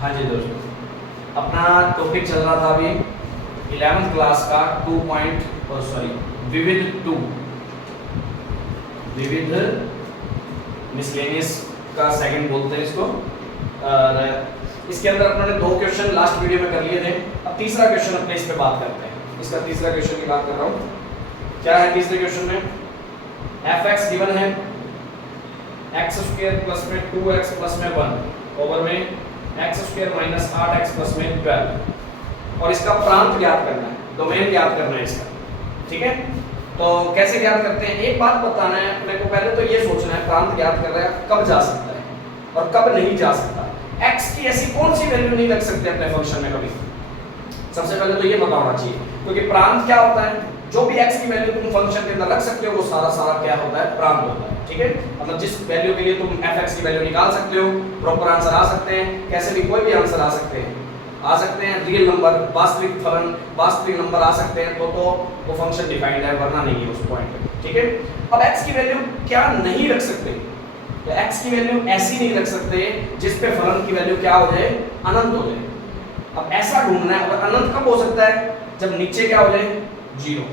हाँ जी दोस्तों, अपना टॉपिक चल रहा था अभी 11th क्लास का विविध मिसलेनियस का सेकंड बोलते हैं इसको। और इसके अंदर अपने ने 2 क्वेश्चन लास्ट वीडियो में कर लिए थे। अब तीसरा क्वेश्चन अपने इस पे बात करते हैं। इसका तीसरा क्वेश्चन की बात कर रहा हूँ। क्या है तीसरे क्वेश्चन में? fx गिवन है x² प्लस में 2x प्लस में 1 ओवर में x² माइनस 8x प्लस में 12 और इसका प्रांत ज्ञात करना है, डोमेन ज्ञात करना है इसका। ठीक है, तो कैसे ज्ञात करते हैं? एक बात बताना है अपने को, पहले तो ये सोचना है प्रांत ज्ञात कर रहा है कब जा सकता है और कब नहीं जा सकता। x की ऐसी कौन सी वैल्यू नहीं रख सकते अपने फंक्शन में कभी? सबसे पहले तो ये पता होना चाहिए, क्योंकि प्रांत क्या होता है? जो भी x की वैल्यू तुम फंक्शन के अंदर रख सकते हो वो सारा क्या होता है? प्रांत होता है। ठीक है, मतलब जिस वैल्यू के लिए तुम fx की वैल्यू निकाल सकते हो, प्रॉपर आंसर आ सकते हैं, कैसे भी कोई भी आंसर आ सकते हैं, रियल नंबर, वास्तविक फलन, वास्तविक नंबर आ सकते हैं, तो वो फंक्शन डिफाइंड है, वरना नहीं है उस पॉइंट पे। ठीक है, अब x की वैल्यू क्या नहीं रख सकते? तो x की वैल्यू ऐसी नहीं रख सकते जिस पे फलन की वैल्यू क्या हो जाए? अनंत हो जाए। अब ऐसा ढूंढना है, और अनंत कब हो सकता है? जब नीचे क्या हो जाए? 0।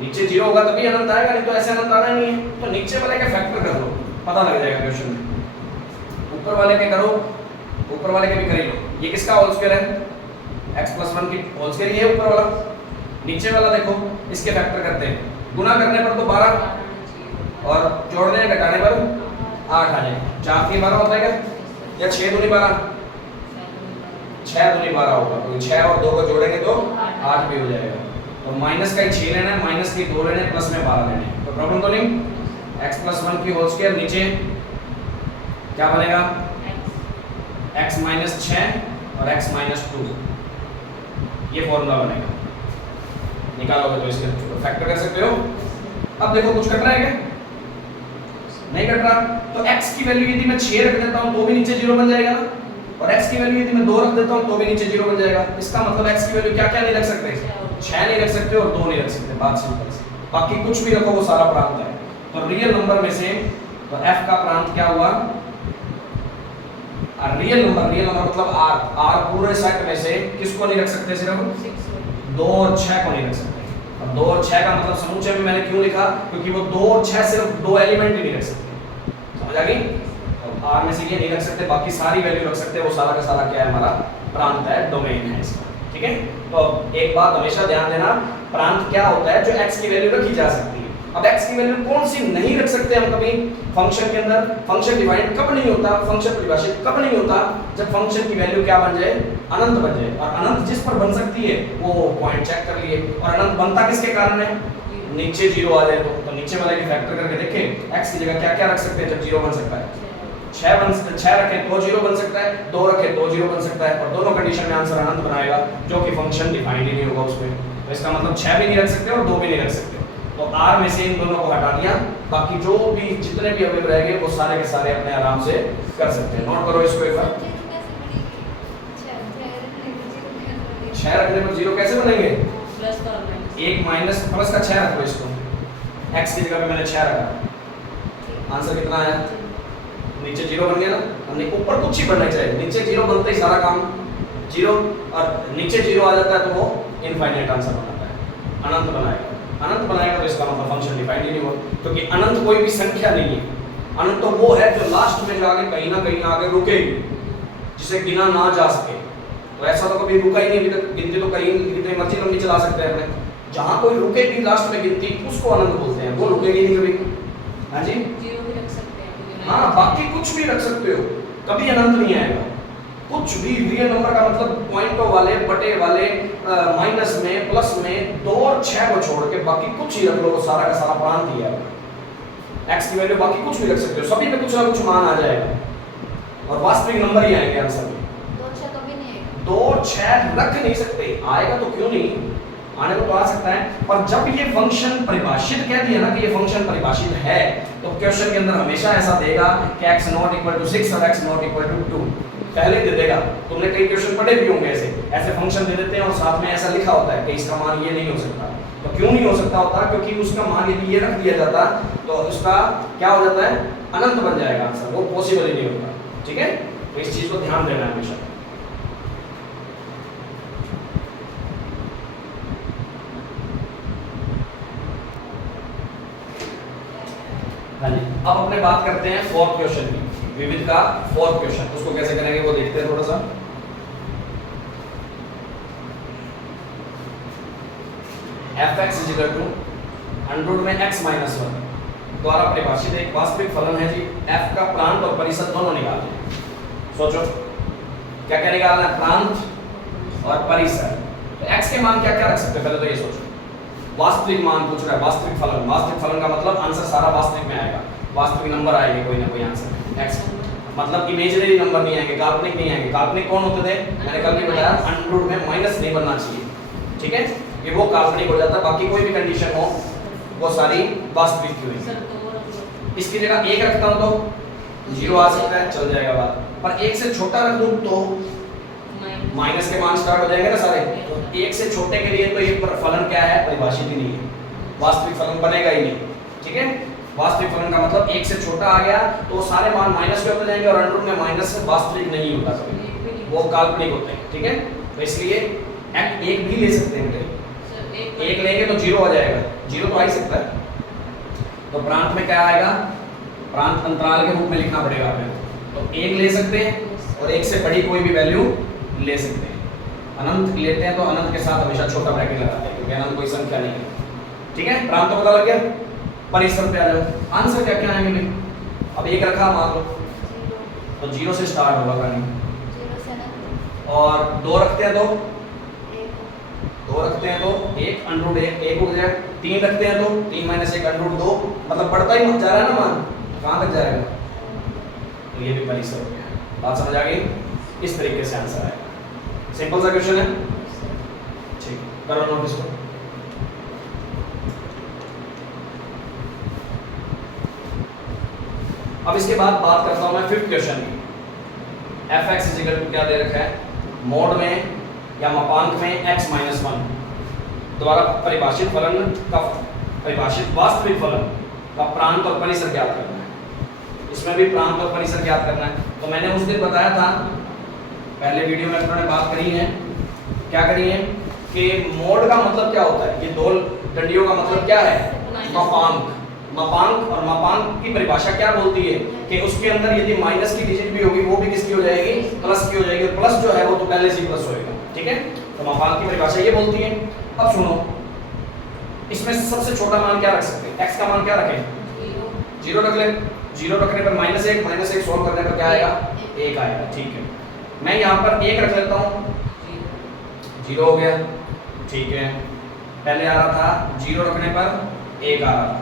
नीचे 0 होगा तभी अनंत आएगा, नहीं तो ऐसे अनंत आना नहीं है। तो नीचे वाले का फैक्टर कर लो, पता लग जाएगा क्वेश्चन में। ऊपर वाले के करो, ऊपर वाले के भी कर ही लो। ये किसका होल स्क्वायर है? x + 1 की होल स्क्वायर ये ऊपर वाला। नीचे वाला देखो, इसके फैक्टर करते हैं। गुना करने पर तो 12 और जोड़ने घटाने पर 8 आ जाएगा। 4 की 12 होता है क्या? या 6 दूनी 12? 6 दूनी 12 होगा, तो 6 और 2 को जोड़ेंगे तो 8 भी हो जाएगा। तो माइनस का ही 6 लेना है, माइनस के 2 लेने हैं, प्लस में 12 लेने हैं। तो प्रॉब्लम तो नहीं। x + 1 की होल स्क्वायर नीचे क्या बनेगा? x - 6 और x - 2, ये फॉर्मूला बनेगा। निकालोगे तो इसके फैक्टर कर सकते हो। अब देखो कुछ कट रहा है क्या? नहीं कट रहा। तो x की वैल्यू यदि मैं 6 रख देता हूं तो भी नीचे 0 बन जाएगा ना, और x की वैल्यू यदि मैं 2 रख देता हूं तो भी नीचे 0 बन जाएगा। इसका मतलब x की वैल्यू क्या क्या नहीं रख सकते? 6 नहीं रख सकते और 2 नहीं रख सकते। बात सिंपल सी। बाकी कुछ भी रखो वो सारा प्रांत है। तो रियल नंबर में से तो f का प्रांत क्या हुआ? रियल नंबर मतलब r पूरे सेट में से किसको नहीं रख सकते? सिर्फ 2 और 6 को नहीं रख सकते। अब 2 और 6 का मतलब समूचे में मैंने क्यों लिखा? क्योंकि वो 2 और 6 सिर्फ 2 एलिमेंट ही नहीं रख सकते। समझ आ गई? तो r में से ये नहीं रख सकते, बाकी सारी वैल्यू रख सकते हैं। वो सारा का सारा क्या है? हमारा प्रांत है, डोमेन है इसका। ठीक है, तो एक बात हमेशा ध्यान देना, प्रांत क्या होता है? जो x की वैल्यू रखी जा सकती है। अब x की वैल्यू कौन सी नहीं रख सकते हम कभी फंक्शन के अंदर? फंक्शन डिफाइंड कब नहीं होता? फंक्शन परिभाषित कब नहीं होता? जब फंक्शन की वैल्यू क्या बन जाए? अनंत बन जाए। और अनंत जिस पर बन सकती है वो पॉइंट चेक कर लिए। और अनंत बनता किसके कारण है? नीचे 0 आ जाए तो नीचे वाले की फैक्टर करके देखें x की जगह क्या क्या रख सकते हैं जब 0 बन सकता है? 6 रखें तो 0 बन सकता है, 2 रखें तो 0 बन सकता है, और दोनों कंडीशन में आंसर अनंत बनाएगा, जो कि फंक्शन डिफाइंड ही नहीं होगा उसमें। तो इसका मतलब 6 भी नहीं रख सकते और 2 भी नहीं रख सकते। तो r में से इन दोनों को हटा दिया, बाकी जो भी जितने भी अवयव रहेंगे वो सारे के सारे अपने आराम से कर सकते हैं। नोट करो इसको एक बार। 6 रखने पर 0 कैसे बनेंगे? एक माइनस प्लस का 6 रखो इसको, x की जगह पे मैंने 6 रखा। आंसर कितना आया? नीचे 0 बन गया ना। हमने ऊपर कुछ ही बनना चाहिए, नीचे 0 बनते ही सारा काम 0, और नीचे 0 आ जाता है तो वो इनफाइनाइट आंसर बनाता है, अनंत बनाएगा। अनंत बनाएगा तो इसका मतलब फंक्शन डिफाइंड ही नहीं हुआ, क्योंकि अनंत कोई भी संख्या नहीं है। अनंत तो वो है जो लास्ट में जाके कहीं ना कहीं आगे रुकेगी, जिसे गिना ना जा सके। तो ऐसा तो कभी रुका ही नहीं अभी तक। गिनती तो कहीं कितनी मर्जी लंबी चला सकते हैं अपने, जहां कोई रुकेगी लास्ट में गिनती उसको अनंत बोलते हैं। वो रुकेगी नहीं कभी। हाँ जी, हाँ, बाकी कुछ भी रख सकते हो, कभी अनंत नहीं आएगा। कुछ भी रियल नंबर का मतलब पॉइंटों वाले, बटे वाले, माइनस में, प्लस में, 2 और 6 को छोड़ के बाकी कुछ ही रख लो, वो सारा का सारा प्रांत ही है। x की वैल्यू बाकी कुछ भी रख सकते हो, सभी पे कुछ ना कुछ मान आ जाएगा, और वास्तविक नंबर ही आएंगे आंसर में। 2 और 6 रख नहीं सकते। आएगा तो क्यों नहीं, आने को तो आ सकता है। पर जब ये फंक्शन परिभाषित कह दिया ना कि ये फंक्शन परिभाषित है, तो क्वेश्चन के अंदर हमेशा ऐसा देगा कि x ≠ 6 और x ≠ 2 पहले दे देगा। तुमने कई क्वेश्चन पढ़े भी होंगे, ऐसे फंक्शन दे देते हैं और साथ में ऐसा लिखा होता है कि इसका मान ये नहीं हो सकता। तो क्यों नहीं हो सकता होता? क्योंकि उसका मान यदि ये रख दिया जाता तो उसका क्या हो जाता है? अनंत बन जाएगा आंसर, वो पॉसिबल ही नहीं होता। ठीक है, तो इस चीज को ध्यान देना है हमेशा। हाँ जी, अब अपने बात करते हैं फोर्थ क्वेश्चन की, विविध का फोर्थ क्वेश्चन, उसको कैसे करेंगे वो देखते हैं थोड़ा सा। fx is equal to under root में x माइनस 1 द्वारा परिभाषित एक वास्तविक फलन है जी। f का प्रांत और परिसर दोनों निकालना है। सोचो क्या क्या निकालना है, प्रांत और परिसर। तो x के मान क्या क्या रख सकते हैं, पहले तो ये सोचो। वास्तविक मान पूछ रहा है, वास्तविक फलन। वास्तविक फलन का मतलब आंसर सारा वास्तविक में आएगा, वास्तविक नंबर आएंगे कोई ना कोई आंसर। x मतलब इमेजिनरी नंबर नहीं आएंगे, काल्पनिक नहीं आएंगे। काल्पनिक कौन होते थे, मैंने कल भी बताया, अंडर रूट में माइनस नहीं बनना चाहिए, ठीक है, ये वो काल्पनिक हो जाता है। बाकी कोई भी कंडीशन हो वो सारी वास्तविक की होगी। इसकी जगह 1 रखता हूं तो 0 आ सकता है, चल जाएगा बात। पर 1 से छोटा रख दूं तो माइनस के मान स्टार्ट हो जाएंगे ना सारे। तो 1 से छोटे के लिए तो ये फलन क्या है, परिभाषित ही नहीं है, वास्तविक फलन बनेगा ही नहीं, ठीक है। वास्तविक फलन का मतलब 1 से छोटा आ गया तो सारे मान माइनस के होते जाएंगे, और अंडर रूट में माइनस वास्तविक नहीं होता कभी, वो काल्पनिक होते हैं, ठीक है। तो इसलिए एक भी ले सकते हैं, एक लेंगे तो 0 आ जाएगा, 0 तो आ ही सकता है। तो प्रांत में क्या आएगा, प्रांत अंतराल के रूप में लिखना पड़ेगा हमें। तो 1 ले सकते हैं और 1 से बड़ी कोई भी वैल्यू ले सकते हैं। अनंत लेते हैं तो अनंत के साथ हमेशा छोटा ब्रैकेट लगाते हैं, क्योंकि अनंत कोई संख्या नहीं है, ठीक है। प्रांत तो पता लग गया। परिसर पे आ जाओ, आंसर क्या क्या आएंगे। अब 1 रखा मान लो तो 0 से स्टार्ट होगा कहानी, और 2 रखते हैं तो 2 रखते हैं तो 1 अंडर रूट 1 उड़ जाए। 3 रखते हैं तो 3 माइनस 1 अंडर रूट 2, मतलब बढ़ता ही जा रहा है ना मान, कहाँ तक जाएगा। तो ये भी परिसर हो गया, बात समझ आ गई। इस तरीके से आंसर आएगा। सिंपल सा क्वेश्चन है, ठीक, करो नोट इसको। अब इसके बाद बात करता हूं मैं फिफ्थ क्वेश्चन की। fx इज इक्वल टू क्या दे रखा है, मोड में या मापांक में x माइनस 1 द्वारा परिभाषित फलन का, परिभाषित वास्तविक फलन का प्रांत और परिसर ज्ञात करना है। इसमें भी प्रांत और परिसर ज्ञात करना है। तो मैंने उस दिन बताया था, पहले वीडियो में अपने बात करी है, क्या करी है कि मोड का मतलब क्या होता है, ये दो डंडियों का मतलब क्या है, मापांक। मापांक और मापांक की परिभाषा क्या बोलती है कि उसके अंदर यदि माइनस की डिजिट भी होगी वो भी किसकी हो जाएगी, प्लस की हो जाएगी, और प्लस जो है वो तो पहले से ही प्लस होएगा, ठीक है। तो मापांक की परिभाषा ये बोलती है। अब सुनो, इसमें सबसे छोटा मान क्या रख सकते हैं, x का मान क्या रखें, 0 रख ले। 0 रखने पर -1 सोल्व करने पर क्या आएगा, 1 आएगा, ठीक है। मैं यहाँ पर 1 रख लेता हूँ, 0 हो गया, ठीक है। पहले आ रहा था 0 रखने पर 1 आ रहा था,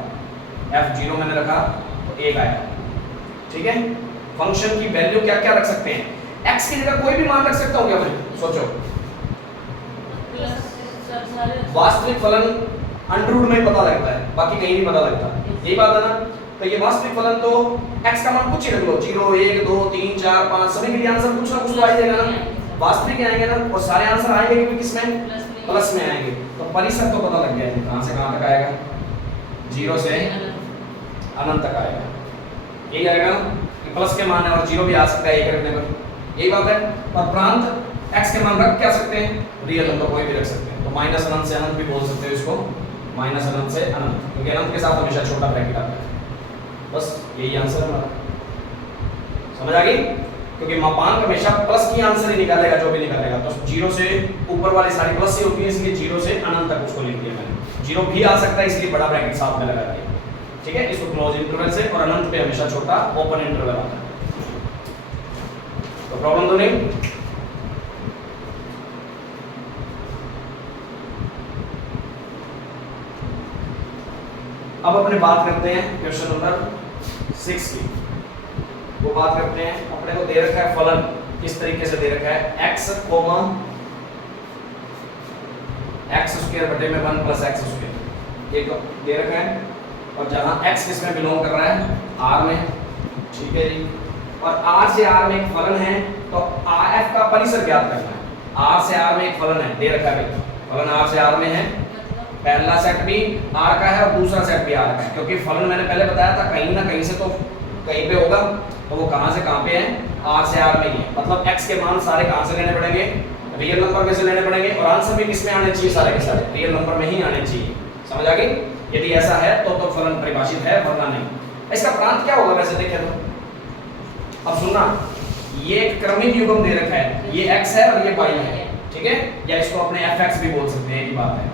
f0 मैंने रखा तो 1 आया, ठीक है। फंक्शन की वैल्यू क्या क्या रख सकते हैं, x की जगह कोई भी मान रख सकता हूँ क्या मैं, सोचो। वास्तविक फलन अंडर रूट में पता लगता है, बाकी कहीं नहीं पता लगता, यही बात है ना। तो ये वास्तविक फलन तो x का मान कुछ ही रख लो, 0 1 2 3 4 5, सभी के लिए आंसर कुछ ना कुछ तो आ जाएगा ना, वास्तविक आएंगे ना, और सारे आंसर आएंगे कि किसमें, प्लस में आएंगे। तो परिसर तो पता लग गया है, कहां से कहां तक आएगा, 0 से अनंत तक आएगा, यही आएगा कि प्लस के मान है और 0 भी आ सकता है 1 रखने पर, यही बात है। और प्रांत x के मान रख क्या सकते हैं, रियल नंबर कोई भी रख सकते हैं। तो माइनस अनंत से अनंत भी बोल सकते हो इसको, माइनस अनंत से अनंत, क्योंकि अनंत के साथ हमेशा छोटा ब्रैकेट आता है। बस यही आंसर है हमारा, समझ आ गई। क्योंकि मापांक हमेशा प्लस की आंसर ही निकालेगा, जो भी निकालेगा। तो 0 से ऊपर वाली सारी प्लस ही होती है, इसलिए 0 से अनंत तक उसको लिख दिया मैंने। 0 भी आ सकता है, इसलिए बड़ा ब्रैकेट साथ में लगा दिया, ठीक है। इसको क्लोज इंटरवल से, और अनंत पे हमेशा छोटा ओपन इंटरवल आता है, तो प्रॉब्लम तो नहीं। अब अपने बात करते हैं क्वेश्चन नंबर 6 की। वो बात करते हैं, अपने को दे रखा है फलन, किस तरीके से दे रखा है, x कोमा x स्क्वायर बटे में 1 प्लस x स्क्वायर, ये दे रखा है। और जहां x किसमें बिलोंग कर रहा है, r में, ठीक है जी। और r से r में एक फलन है, तो f का परिसर ज्ञात करना है। r से r में एक फलन है, दे रखा है, फलन r से r में है, पहला सेट भी r का है और दूसरा सेट भी r का है। क्योंकि फलन मैंने पहले बताया था, कहीं ना कहीं से तो कहीं पे होगा, तो वो कहाँ से कहाँ पे है, R से R में ही है। मतलब x के मान सारे कहाँ से लेने पड़ेंगे, रियल नंबर में से लेने पड़ेंगे, और आंसर भी किस में आने चाहिए, सारे के सारे रियल नंबर में ही आने चाहिए। समझ आ गई? यदि ऐसा है तो फलन परिभाषित है, वरना नहीं। इसका प्रांत क्या होगा वैसे देखें तो? अब सुनना, ये एक क्रमिक युग्म दे रखा है, ये x है और ये y है, ठीक है, या इसको अपने fx भी बोल सकते हैं, एक ही बात है,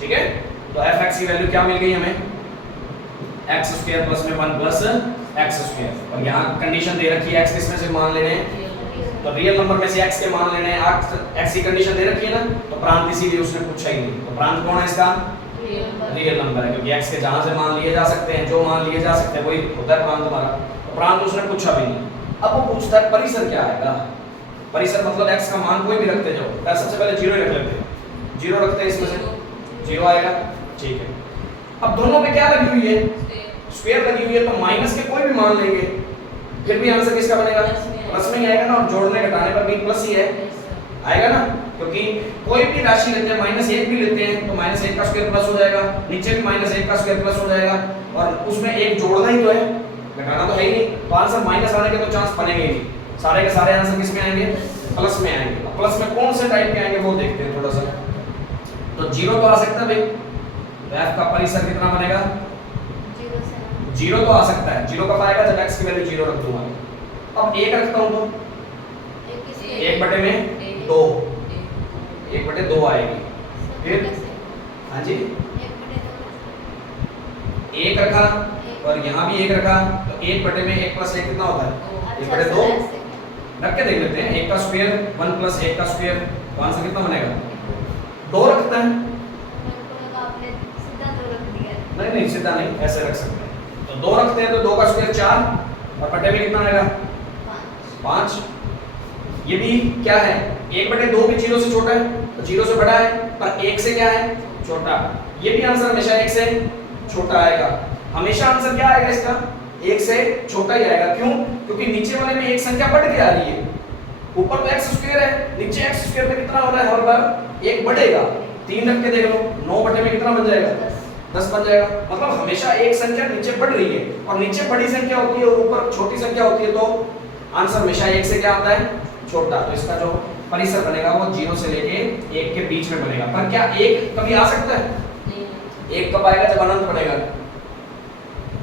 ठीक है। तो fx की वैल्यू क्या मिल गई हमें, x स्क्वायर प्लस में 1 प्लस x स्क्वायर, और यहाँ कंडीशन दे रखी है x किस में से मान लेने हैं, तो रियल नंबर में से x के मान लेने हैं, x की कंडीशन दे रखी है ना, तो प्रांत इसीलिए उसने पूछा ही नहीं। तो प्रांत कौन है इसका, रियल नंबर है, क्योंकि x के जहां से मान लिए जा सकते हैं, जो मान लिए जा सकते हैं वही होता है प्रांत हमारा। तो प्रांत उसने पूछा भी नहीं। अब वो पूछता है परिसर क्या आएगा। परिसर मतलब x का मान कोई भी रखते जाओ, तो सबसे पहले 0 ही रख लेते हैं, 0 रखते हैं, इसमें से 0 आएगा, ठीक है। अब दोनों में क्या लगी हुई है, स्क्वायर लगी हुई है, तो माइनस के कोई भी मान लेंगे फिर भी आंसर किसका बनेगा, प्लस में ही आएगा ना, और जोड़ने घटाने पर भी प्लस ही है, आएगा ना, क्योंकि कोई भी राशि लेते हैं, -1 भी लेते हैं तो -1 का स्क्वायर प्लस हो जाएगा, नीचे भी -1 का स्क्वायर प्लस हो जाएगा, और उसमें एक जोड़ना ही तो है, घटाना तो है ही नहीं, तो आंसर माइनस आने के तो चांस बनेंगे ही नहीं। सारे के सारे आंसर किस में आएंगे, प्लस में आएंगे। अब प्लस में कौन से टाइप के आएंगे वो देखते हैं थोड़ा सा। तो 0 तो आ सकता है भाई, तो f का परिसर कितना बनेगा, 0 तो आ सकता है। 0 कब आएगा, जब x की वैल्यू 0 रख दूंगा। अब 1 रखता हूं तो 1/2 1/2 आएगी, फिर हाँ जी 1 रखा और यहाँ भी 1 रखा, तो 1/1 + 1 कितना होता है, 1/2। रख के देख लेते हैं, 1 का स्क्वायर 1 + 1 का स्क्वायर, तो आंसर कितना बनेगा, 2 रखता है। नहीं सीधा नहीं, ऐसे रख सकते हैं। तो 2 रखते हैं, तो 2 का स्क्वायर 4 और बटे में कितना आएगा, 5। ये भी क्या है, 1/2 भी 0 से छोटा है, तो 0 से बड़ा है, पर 1 से क्या है, छोटा। ये भी आंसर हमेशा 1 से छोटा आएगा। हमेशा आंसर क्या आएगा इसका, 1 से छोटा ही आएगा। क्यों, क्योंकि नीचे वाले में एक संख्या बढ़ के आ रही है, ऊपर तो x स्क्वायर है, नीचे x स्क्वायर में कितना हो रहा है, हर बार 1 बढ़ेगा। 3 रख के देख लो, 9 बटे में कितना बन जाएगा, 10 बन जाएगा। मतलब हमेशा एक संख्या नीचे बढ़ रही है, और नीचे बड़ी संख्या होती है और ऊपर छोटी संख्या होती है, तो आंसर हमेशा 1 से क्या आता है, छोटा। तो इसका जो परिसर बनेगा वो 0 से लेके 1 के बीच में बनेगा। पर क्या 1 कभी आ सकता है, 1 कब आएगा, जब अनंत बनेगा।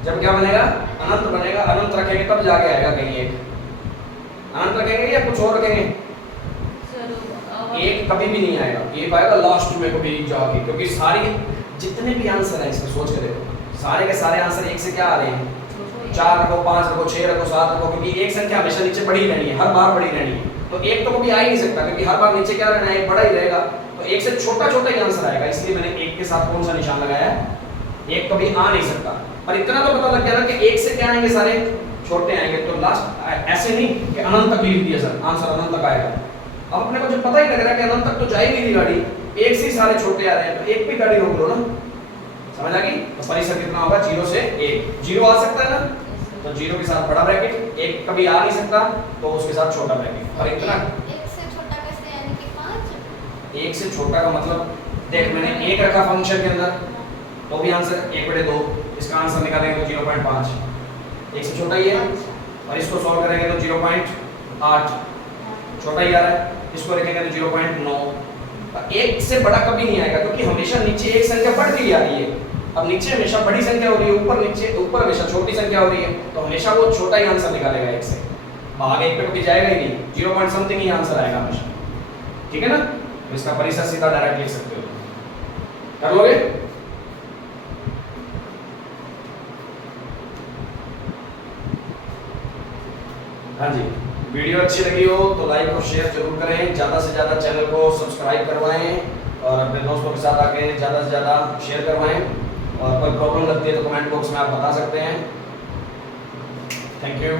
जब क्या बनेगा, अनंत बनेगा। अनंत रखेंगे तब जाके आएगा कहीं 1। अनंत रखेंगे या कुछ और रखेंगे, 1 कभी भी नहीं आएगा, 1 आएगा लास्ट में कभी जाके, क्योंकि सारी जितने भी आंसर है इसमें सोच के देखो, सारे के सारे आंसर 1 से क्या आ रहे हैं, 4 रखो, 5 रखो, 6 रखो, 7 रखो, क्योंकि एक संख्या हमेशा नीचे बढ़ी रहनी है, हर बार बढ़ी रहनी है। तो 1 तो कभी आ ही नहीं सकता, क्योंकि हर बार नीचे क्या रहना है, 1 बड़ा ही रहेगा। तो 1 से छोटा छोटा ही आंसर आएगा, इसलिए मैंने 1 के साथ कौन सा निशान लगाया है, 1 कभी आ नहीं सकता। पर इतना तो पता लग गया ना कि 1 से क्या आएंगे, सारे छोटे आएंगे। तो लास्ट ऐसे नहीं कि अनंत तक लिख दिया सर, आंसर अनंत तक आएगा। अब अपने को जब पता ही लग रहा है कि अनंत तक तो जाएगी नहीं गाड़ी, 1 से ही सारे छोटे आ रहे हैं, तो 1 पे गाड़ी रोक लो ना। समझ आ गई? तो परिसर कितना होगा, 0 से 1। 0 आ सकता है ना, तो 0 के साथ बड़ा ब्रैकेट, 1 कभी आ नहीं सकता तो उसके साथ छोटा ब्रैकेट। और इतना 1 से छोटा कैसे, यानी कि 5। 1 से छोटा का मतलब देख, मैंने 1 रखा फंक्शन के अंदर, तो भी आंसर 1/2। इसका आंसर निकालेंगे तो 0.5, 1 से छोटा ही है। और इसको सॉल्व करेंगे तो 0.8, छोटा ही आ रहा है। इसको रखेंगे तो 0.9। 1 से बड़ा कभी नहीं आएगा, क्योंकि हमेशा नीचे एक संख्या बढ़ती आ रही है। अब नीचे हमेशा बड़ी संख्या हो रही है, ऊपर हमेशा छोटी संख्या हो रही है, तो हमेशा वो छोटा ही आंसर निकालेगा 1 से, आगे 1 पे कभी जाएगा ही नहीं, 0 पॉइंट समथिंग ही आंसर आएगा हमेशा। ठीक है ना? तो इसका परिसर सीधा डायरेक्ट लिख सकते हो, कर लोगे? हाँ जी, वीडियो अच्छी लगी हो तो लाइक और शेयर जरूर करें, ज़्यादा से ज़्यादा चैनल को सब्सक्राइब करवाएं और अपने दोस्तों के साथ आके ज़्यादा से ज़्यादा शेयर करवाएं। और कोई प्रॉब्लम लगती है तो कमेंट बॉक्स में आप बता सकते हैं। Thank you.